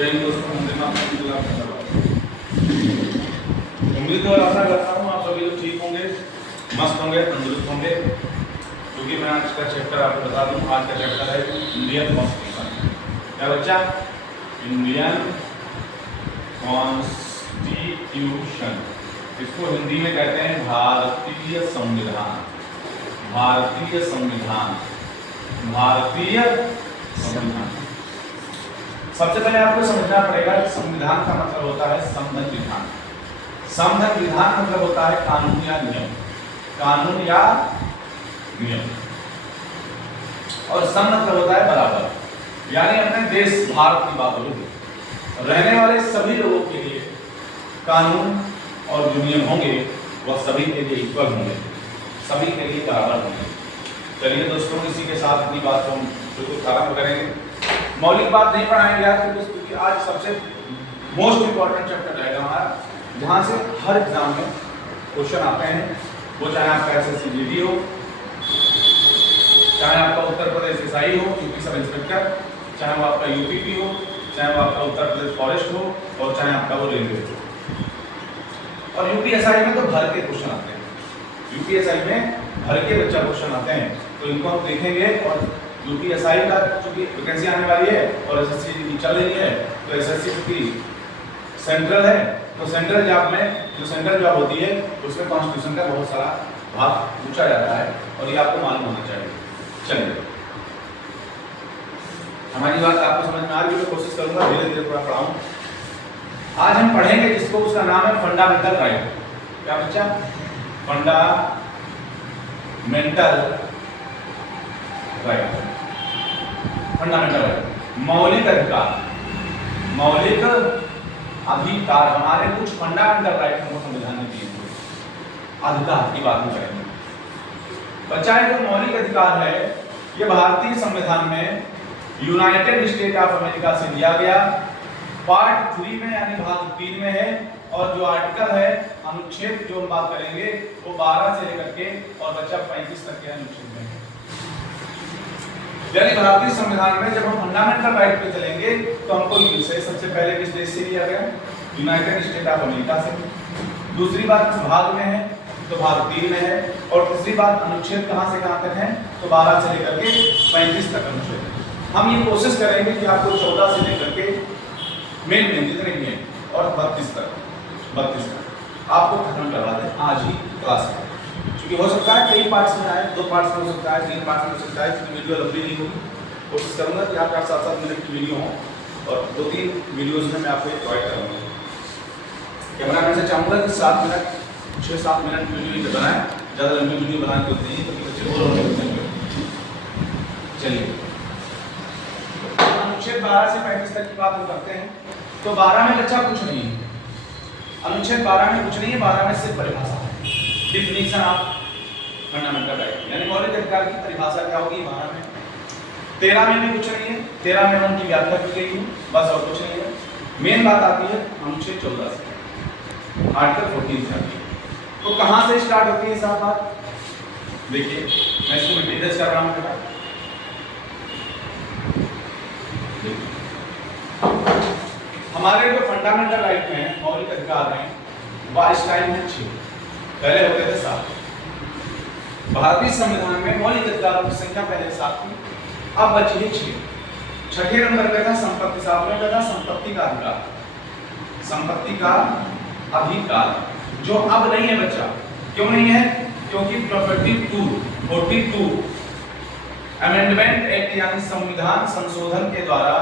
जय हिंद दोस्तों, उम्मीद और आशा करता हूँ आप सभी लोग ठीक होंगे, मस्त होंगे, तंदुरुस्त होंगे। क्योंकि मैं आज का चैप्टर आपको बता दूँ, आज का चैप्टर है इंडियन कॉन्स्टिट्यूशन। क्या बच्चा? इंडियन कॉन्स्टिट्यूशन, इसको हिंदी में कहते हैं भारतीय संविधान। भारतीय संविधान, भारतीय संविधान। सबसे पहले आपको समझना पड़ेगा कि संविधान का मतलब होता है संबंध विधान। संबंध विधान मतलब होता है कानून या नियम, कानून या नियम। और सम मतलब होता है बराबर, यानी अपने देश भारत की बात होगी, रहने वाले सभी लोगों के लिए कानून और जो नियम होंगे वह सभी के लिए इक्वल होंगे, सभी के लिए बराबर होंगे। चलिए दोस्तों, इसी के साथ अपनी बात को हम बिल्कुल प्रारंभ करेंगे। मौलिक बात नहीं पढ़ाएंगे आज, क्योंकि आज सबसे मोस्ट इम्पोर्टेंट चैप्टर रहेगा हमारा, जहाँ से हर एग्जाम में क्वेश्चन आते हैं। वो चाहे आपका एसएससी जीडी हो, चाहे आपका उत्तर प्रदेश एसआई हो, यूपी सब इंस्पेक्टर, चाहे वो आपका यूपीपी हो, चाहे वो आपका उत्तर प्रदेश फॉरेस्ट हो, और चाहे आपका वो रेलवे हो। और यूपीएसआई में तो भर के क्वेश्चन आते हैं, यूपीएसआई में भर के बच्चा क्वेश्चन आते हैं, तो इनको हम देखेंगे। और यूपीएसआई का चूंकि वैकेंसी आने वाली है और एसएससी चल रही है, तो एसएससी की सेंट्रल है, तो सेंट्रल जॉब में जो सेंट्रल जॉब होती है उसमें कॉन्स्टिट्यूशन का बहुत सारा भाग पूछा जाता है, और ये आपको मालूम होना चाहिए। चलिए, हमारी बात आपको समझ में आ रही है, मैं कोशिश करूंगा धीरे धीरे पूरा पढ़ाऊं। आज हम पढ़ेंगे जिसको, उसका नाम है फंडामेंटल राइट। क्या बच्चा? Fundamental right. फंडामेंटल राइट, मौलिक अधिकार। मौलिक अधिकार, हमारे कुछ फंडामेंटल राइट हमको संविधान ने दिए हुए, अधिकार की बात हम करेंगे। बच्चा, ये जो मौलिक अधिकार है ये भारतीय संविधान में यूनाइटेड स्टेट ऑफ अमेरिका से दिया गया, पार्ट 3 में यानी भाग 3 में है। और जो आर्टिकल है, अनुच्छेद जो हम बात करेंगे वो 12 से लेकर के और बच्चा 35 तक के अनुच्छेद में है। यानी भारतीय संविधान में जब हम फंडामेंटल राइट पे चलेंगे तो हमको सबसे पहले किस देश से लिया गया? यूनाइटेड स्टेट ऑफ अमेरिका से। दूसरी बात किस भाग में है? तो भाग 3 में है। और तीसरी बात, अनुच्छेद कहां से कहां तक है? तो 12 से लेकर के 35 तक अनुच्छेद। हम ये कोशिश करेंगे कि आपको 14 से लेकर के मेन जितने भी हैं और 32 तक आपको खत्म करवा दें आज ही क्लास में। क्योंकि हो सकता है कई पार्ट्स में आए, 2 पार्ट्स में हो सकता है, 3 पार्ट्स में हो सकता है, क्योंकि वीडियो लंबी नहीं होगी। कोशिश करूंगा कि आपका 7-7 मिनट की वीडियो हो, और 2-3 वीडियोज में मैं आपको प्रोवाइड करूँगा। कैमरा मैन से चाहूँगा कि 7 मिनट 6-7 मिनट वीडियो बनाएं, ज़्यादा लंबी वीडियो बनाने को नहीं, क्योंकि बच्चे बोर होंगे। चलिए, अनुच्छेद 12 से 35 तक की बात हम करते हैं। तो 12 में बच्चा कुछ नहीं है, अनुच्छेद 12 में कुछ नहीं है, 12 में सिर्फ परिभाषा है, डिफिनीशन ऑफ फंडामेंटल राइट, यानी मौलिक अधिकार की परिभाषा क्या होगी 12 में। 13 में भी कुछ नहीं है, 13 में उनकी व्याख्या की गई है, बस और कुछ नहीं है। मेन बात आती है अनुच्छेद 14 से, आर्टिकल 14 से आती है। तो कहां से स्टार्ट होती है साहब बात? देखिए, मैं इसको मटेरियल्स कर रहा हूं बेटा। हमारे जो फंडामेंटल राइट हैं, मौलिक अधिकार हैं, वह इस टाइम में 6, पहले होते थे 7। भारतीय संविधान में मौलिक अधिकारों की संख्या पहले 7 थी, अब बची है 6। छठे नंबर पे था संपत्ति, 7वें पे था संपत्ति का अधिकार। संपत्ति का अधिकार जो अब नहीं है बच्चा। क्यों नहीं है? क्योंकि 42 अमेंडमेंट एक्ट यानी संविधान संशोधन के द्वारा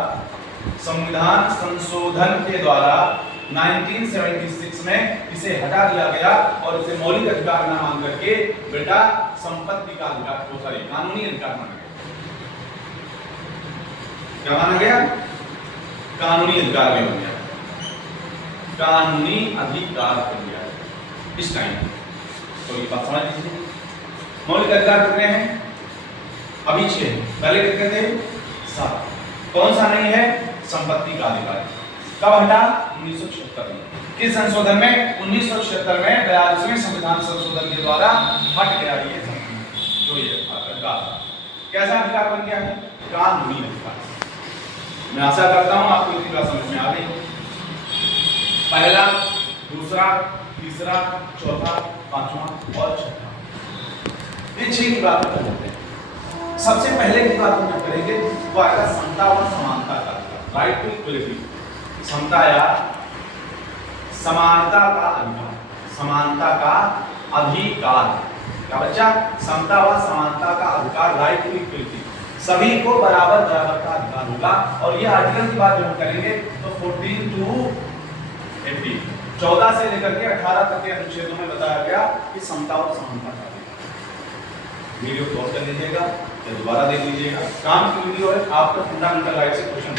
1976 में इसे हटा दिया गया, और इसे मौलिक अधिकार न मान करके बेटा संपत्ति का अधिकार, कानूनी अधिकार माना गया। क्या माना गया? कानूनी अधिकार में बन गया, कानूनी अधिकार बन गया इस टाइम। तो ये बात समझ लीजिए, मौलिक अधिकार कितने हैं? अभी 6, पहले कितने थे? 7। कौन सा नहीं है? संपत्ति का अधिकार। कब हटा? 1976 में। किस संशोधन में? 1976 में 42वें संविधान संशोधन के द्वारा हट गया ये जो ये अधिकार। कैसा अधिकार बन गया है? कानूनी अधिकार। मैं आशा करता हूं आपको इतनी बात समझ में आ गई होगी। पहला, दूसरा, तीसरा, चौथा, पांचवा और छठा, ये 6 की बात कर लेते हैं। सबसे पहले की बात हम करेंगे वो आएगा समता और समानता का, राइट टू इक्वलिटी, समता या समानता का अधिकार, समानता का अधिकार। क्या बच्चा? समता व समानता का अधिकार, राइट टू इक्वलिटी, सभी को बराबर बराबर का अधिकार होगा। और ये आर्टिकल की बात जब हम करेंगे तो 14 to 80, 14 से लेकर के 18 तक के अनुच्छेदों में बताया गया कि समता और समानता का अधिकार। वीडियो पॉज कर लीजिएगा या दोबारा देख लीजिएगा। काम की वीडियो है, आपका फंडामेंटल राइट से क्वेश्चन